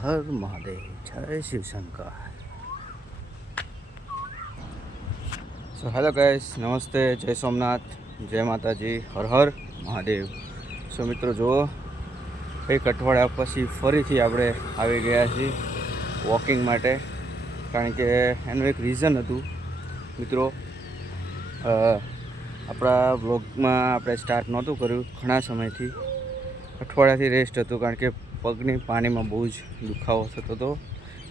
હર મહાદેવ જય શિવશંકર સો hello guys નમસ્તે જય સોમનાથ જય માતાજી હર હર મહાદેવ સો મિત્રો જુઓ એક અઠવાડિયા પછી ફરીથી આપણે આવી ગયા છીએ વોકિંગ માટે, કારણ કે એનું એક રીઝન હતું. મિત્રો આપણા બ્લોગમાં આપણે સ્ટાર્ટ નહોતું કર્યું ઘણા સમયથી. અઠવાડિયાથી રેસ્ટ હતું, કારણ કે પગની પાણીમાં બહુ જ દુખાવો થતો હતો.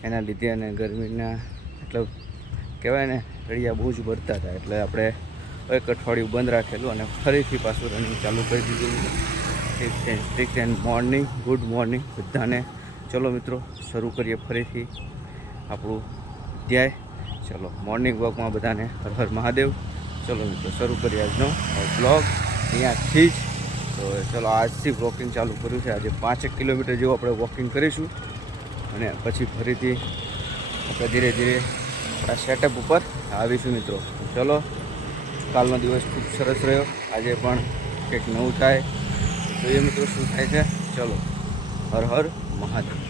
એના લીધે અને ગરમીના મતલબ કહેવાય ને, રળિયા બહુ જ ભરતા હતા. એટલે આપણે એક અઠવાડિયું બંધ રાખેલું અને ફરીથી પાછું રનિંગ ચાલુ કરી દીધું. ઠીક એન્ડ મોર્નિંગ ગુડ મોર્નિંગ બધાને. ચલો મિત્રો, શરૂ કરીએ ફરીથી આપણું અધ્યાય. ચલો મોર્નિંગ વોકમાં બધાને હર હર મહાદેવ. ચલો મિત્રો, શરૂ કરીએ આજનો બ્લોગ અહીંયાથી જ તો ચલો આજથી વોકિંગ ચાલુ કર્યું છે. આજે પાંચેક કિલોમીટર જેવું આપણે વોકિંગ કરીશું. અને પછી ફરીથી આપણે ધીરે ધીરે આપણા સેટઅપ ઉપર આવીશું મિત્રો. ચલો, કાલનો દિવસ ખૂબ સરસ રહ્યો. આજે પણ કંઈક નવું થાય. જોઈએ મિત્રો શું થાય છે? ચલો, હર હર મહાદેવ.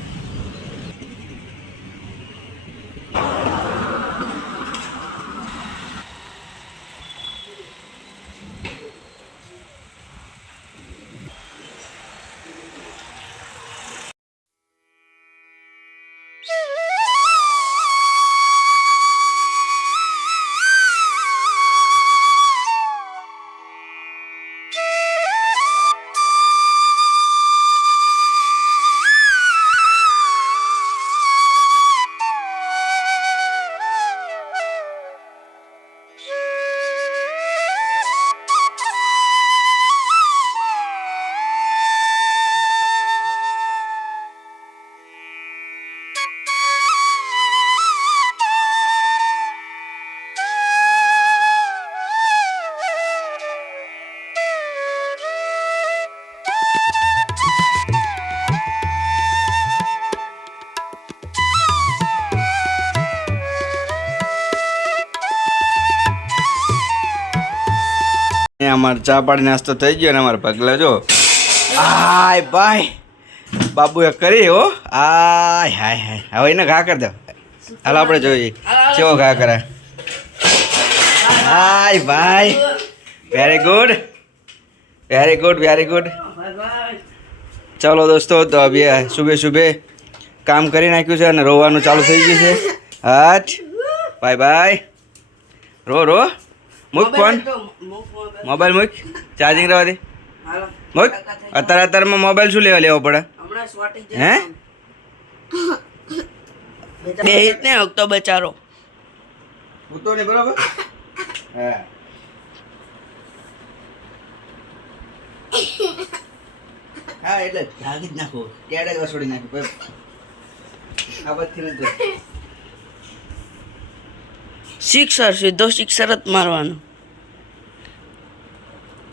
અમારે ચા પાણી નાસ્તો થઈ ગયો ને અમારા પગલા જો. આય ભાઈ. બાબુએ કરી હો. આય હાય હાય. હવે એને ઘા કરી દો. હાલો, આપણે જોઈએ. કેવો ઘા કરે હાય ભાઈ. Very good very good very good ચાલો દોસ્તો, તો અભી સુબે સુબે કામ કરી નાખ્યું છે અને રોવાનું ચાલુ થઈ ગયું છે. હાથ બાય બાય રો રો. મૂક ફોન. મોબાઈલ મૂક ચાર્જિંગ રહેવા દે. મૂક. અત્યારે અત્યારમાં મોબાઈલ શું લેવા લેવો પડે? હે? બે ને તો બચારો. ઉતો ને બરાબર? હા. હા એટલે જાગી જ નાખો. ત્યારે જ વસોડી નાખો. આ બધી નથી. સિક્સર સીધો સિક્સર જ મારવાનો.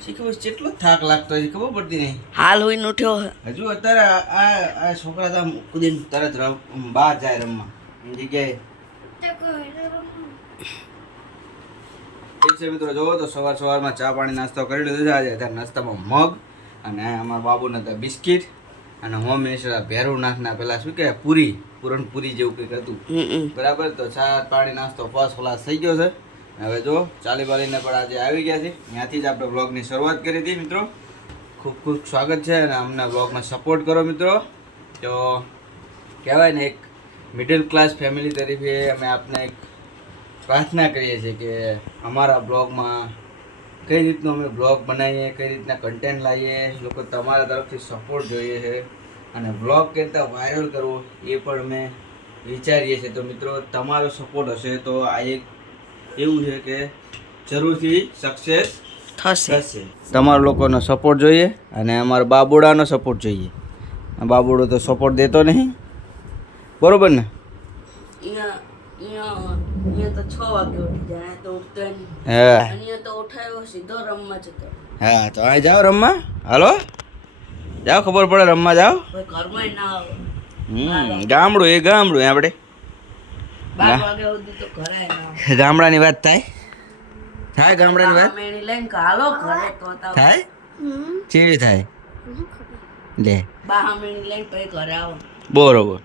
શીખવું કેટલો થાક લાગતો હોય ખબર પડતી નહીં. હાલ હોઈને ઉઠ્યો હે. હજુ અત્યારે આ- આ છોકરા તો આમ તરત બહાર જાય રમવા. એની જગ્યાએ. છે મિત્રો જોવો તો સવાર સવારમાં ચા પાણી નાસ્તો કરી લીધો છે. આજે અત્યારે નાસ્તામાં મગ અને અમારા બાબુને બિસ્કિટ. અને હોમ મિનિસ્ટર ભેરું નાખના પેલા શું કે પૂરી પૂરણપૂરી જેવું કંઈક હતું. બરાબર? તો ચા પાણી નાસ્તો ફર્સ્ટ ક્લાસ થઈ ગયો છે. હવે જો ચાલી બાલીને પણ આજે આવી ગયા છે. ત્યાંથી જ આપણે બ્લોગની શરૂઆત કરી હતી મિત્રો. ખૂબ ખૂબ સ્વાગત છે અને અમને બ્લોગને સપોર્ટ કરો મિત્રો. તો કહેવાય ને એક મિડલ ક્લાસ ફેમિલી તરીકે અમે આપને એક પ્રાર્થના કરીએ છીએ કે અમારા બ્લોગમાં કઈ રીતનું અમે બ્લોગ બનાવીએ કઈ રીતના કન્ટેન્ટ લાવીએ લોકો તમારા તરફથી સપોર્ટ જોઈએ છે. અને બ્લોગ કરતાં વાયરલ કરવો એ પણ અમે વિચારીએ છીએ. તો મિત્રો તમારો સપોર્ટ હશે તો આ એક એવું છે કે જરૂરથી સક્સેસ થશે. થશે. તમારા લોકોનો સપોર્ટ જોઈએ અને અમારા બાબુડાનો સપોર્ટ જોઈએ. બાબુડો તો સપોર્ટ દેતો નહીં. બરોબર ને? અહીંયા તો વાગે ઉઠી જાય તો ઉઠતો હા. અહીંયા તો ઉઠાયો સીધો રમવા જતો. હા તો અહીં જાઓ રમવા? હાલો? જાઓ ખબર પડે રમવા જાઓ. કોઈ ઘરમાં ના આવે. હમ ગામડું એ ગામડું આપણે. ગામડાની વાત થાય? થાય ગામડાની વાત? મેણી લઈને કે હાલો ઘરે તો તાવ. થાય? ચેવી થાય? લે. બરોબર.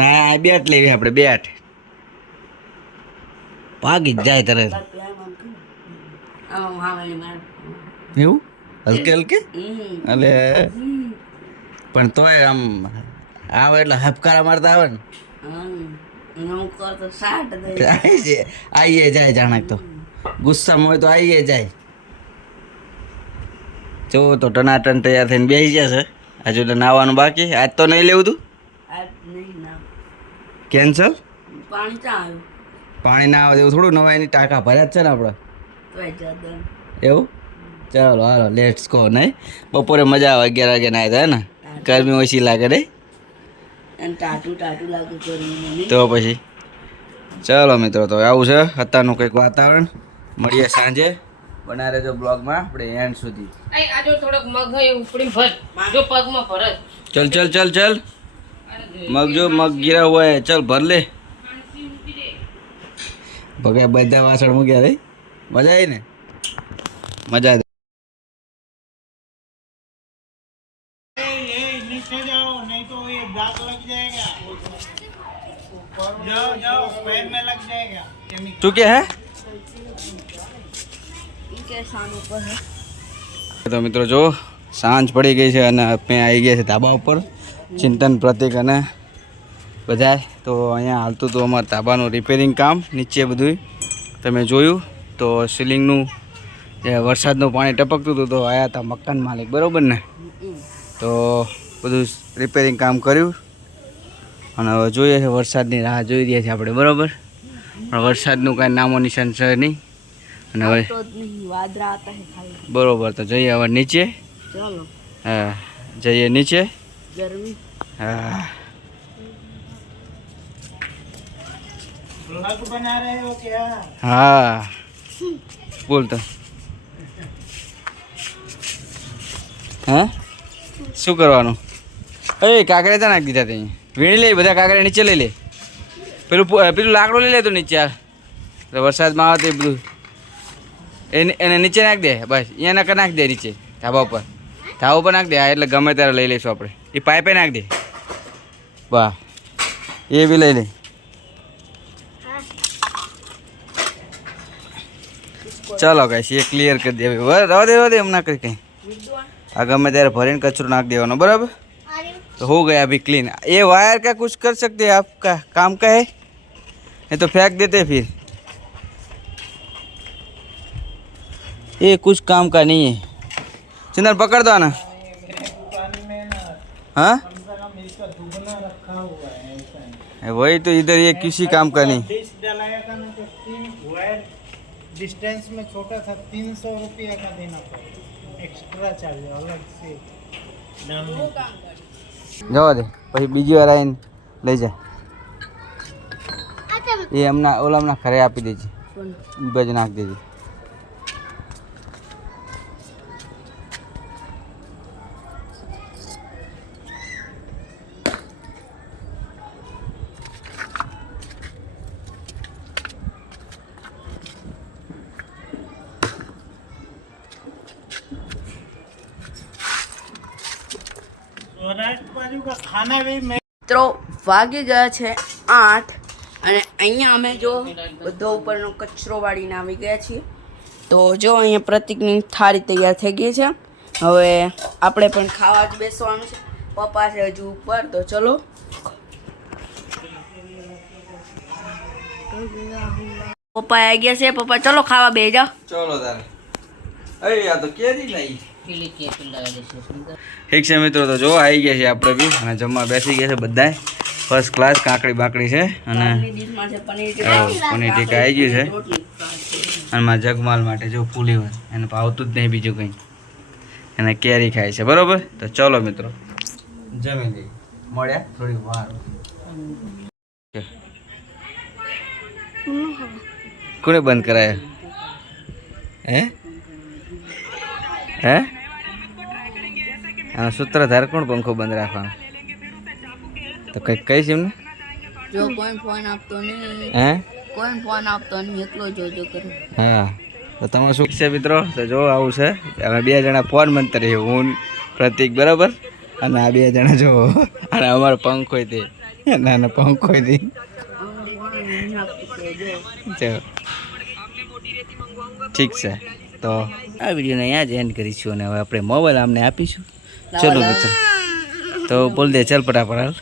ના બેટ લેવી આપણે બેટ. ભાગી જ જાય તરત. એવું? હલકે હલકે અને પણ તોય આમ આવે એટલે હપકારા મારતા આવે ને? આઈએ જાય જાણક તો. ગુસ્સામાં હોય તો આઈએ જાય. જો તો ટનાટન તૈયાર થઈને બેસી જશે હજુ તો નાવાનું બાકી. આજ તો નહીં લેવું તું? કેન્સલ? પાણી ચા આવ્યું. પાણી ના આવે એવું થોડું નવા એની ટાંકા ભર્યા જ છે ને આપણે. એવું? ચાલો હાલો લેટ્સ ગો નહીં? બપોરે મજા આવે અગિયાર વાગે ના થાય ને? ગરમી ઓછી લાગે નહીં? તો પછી. ચાલો મિત્રો તો આવું છે અત્યારનું કંઈક વાતાવરણ. મળીએ સાંજે. બના રહેજો બ્લોગમાં આપણે એન્ડ સુધી. આય થોડોક મગ ઉપડી ભર. જો પગમાં ભરત ચલ ચલ ચલ ચલ. મગ જો મગ ગીરા હોય ચલ ભર લે. ભગ્યા બધા વાસણ મૂક્યા રે મજા આવી ને મજા આવી नीचे जाओ नहीं तो ये दाग लग जाएगा जाओ जाओ पैर में लग जाएगा केमिकल તું કે હે ઈ કે સાનું પર હે તો મિત્રો જો સાંજ પડી ગઈ છે અને આપણે આવી ગયા છે ધાબા ઉપર ચિંતન પ્રતિક અને બધા તો અહીંયા હાલતું હતું અમારા તાબાનું રિપેરિંગ કામ નીચે બધું તમે જોયું તો સીલિંગનું જે વરસાદનું પાણી ટપકતું હતું તો આવ્યા હતા મકાન માલિક બરાબર ને? તો બધું રિપેરિંગ કામ કર્યું. અને હવે જોઈએ છે વરસાદની રાહ જોઈ રહ્યા છીએ આપણે બરાબર? પણ વરસાદનું કાંઈ નામો નિશાન છે નહીં. અને હવે બરોબર તો જઈએ હવે નીચે. હા જઈએ નીચે. હા. હા. બોલ તો. હા? શું કરવાનું? એ, કાંકરે ત્યાં નાખી દીધા ત્યાં વીણી લે, બધા કાંકરે નીચે લઈ લે. પેલું પેલું લાકડું લઈ લે તું નીચે યાર વરસાદમાં આવે તો બધું. એને એને નીચે નાખ દે, બસ. અહીંયા નકર નાખ દે નીચે, ધાબા ઉપર. ધાબા ઉપર નાખ દે, હા, એટલે ગમે ત્યારે લઈ લઈશું આપણે. એ પાઇપે નાખ દે. વાહ. એ બી લઈ લે. ચાલો ગાઈસ એ ક્લિયર કરી દે હવે રવા દે રવા દે એમ ના કરી કંઈ આ ગમે ત્યારે ભરીને કચરો નાખ દેવાનો बराबर तो हो गया अभी क्लीन ये वायर का कुछ कर सकते हैं आपका काम का है नहीं तो फेंक देते फिर ये कुछ काम का नहीं है चंदन पकड़ दो ना दुकान में ना हाँ कम से कम इसका दुगना रखा हुआ है ऐसा वही तो इधर ये किसी काम का नहीं डिस्टेंस में छोटा था तीन सौ रुपया का देना पड़ा एक्स्ट्रा चार्ज अलग से डालने का। જવા દે પછી બીજી વાર આવીને લઈ જાય એ એમના ઓલા હમણાં ઘરે આપી દેજે પણ ઈ બાજુ નાખી દેજે મિત્રો, વાગી ગયા છે આઠ અને અહીંયા અમે જો બધો ઉપરનો કચરો વાળીને આવી ગયા છીએ. તો જો અહીંયા પ્રતિકની થાળી તૈયાર થઈ ગઈ છે. હવે આપણે પણ ખાવા જ બેસવાનું છે. પપ્પા છે હજુ ઉપર, તો ચલો. પપ્પા આવી ગયા છે. પપ્પા, ચલો ખાવા બે જાઓ. ચલો તારે. અરે, આ તો કેરી લાવી ઠીક છે મિત્રો તો જો આવી ગયા છે આપણે બી અને જમવા બેસી ગયા છે બધા ફર્સ્ટ ક્લાસ કાંકડી બાકડી છે અને પનીર ટીકા. આવી ગયું છે. અને મારા જગમાલ માટે જો ફૂલીવર એને ભાવતું જ નહીં બીજું કંઈ. એને કેરી ખાય છે બરોબર? તો ચલો મિત્રો. જમી લઈએ. મળ્યા? થોડી વાર. કોને બંધ કરાયા? હે? હે? હા સૂત્રધાર કોણ પંખો બંધ રાખવાનો? તો કંઈક કહીશ એમને? જો કોઈ ફોન આપતો નહીં. હે? કોઈ ફોન આપતો નહીં એટલો જોજો કરો હા. તો તમે શું છે મિત્રો? તો જો આવું છે. અમે બે જણા ફોન મંતર હું પ્રતિક બરાબર? અને આ બે જણા જો અને અમારો પંખ તે. ના ના પંખો દી ચલો ઠીક છે. તો આ વિડીયોને અહીંયા જ એન્ડ કરીશું અને હવે આપણે મોબાઈલ આમને આપીશું. ચલો મિત્ર. તો બોલ દે ચાલ પડા હાલ.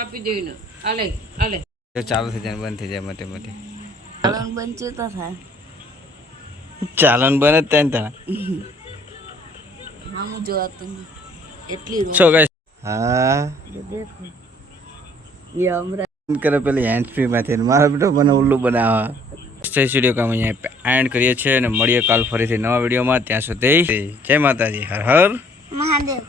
આપી દેવું આલે આલે ચાલુ થઈ જાય બંધ થઈ જાય માટે માટે. ચાલન બંધ છે તો થાય. ચાલન બને ત્યાં તને હા હું જોવા તમે એટલી છો ગાઈસ હા. દેખો. યે હમરા કરે પેલી હેન્ડ ફ્રી માંથી મારા બેટો મને ઉલ્લુ બનાવવા સ્ટે સ્ટુડિયો કામ અહીંયા એન્ડ કરીએ છીએ અને મળીએ કાલ ફરીથી નવા વિડીયોમાં ત્યાં સુધી જય માતાજી હર હર. મહાદેવ.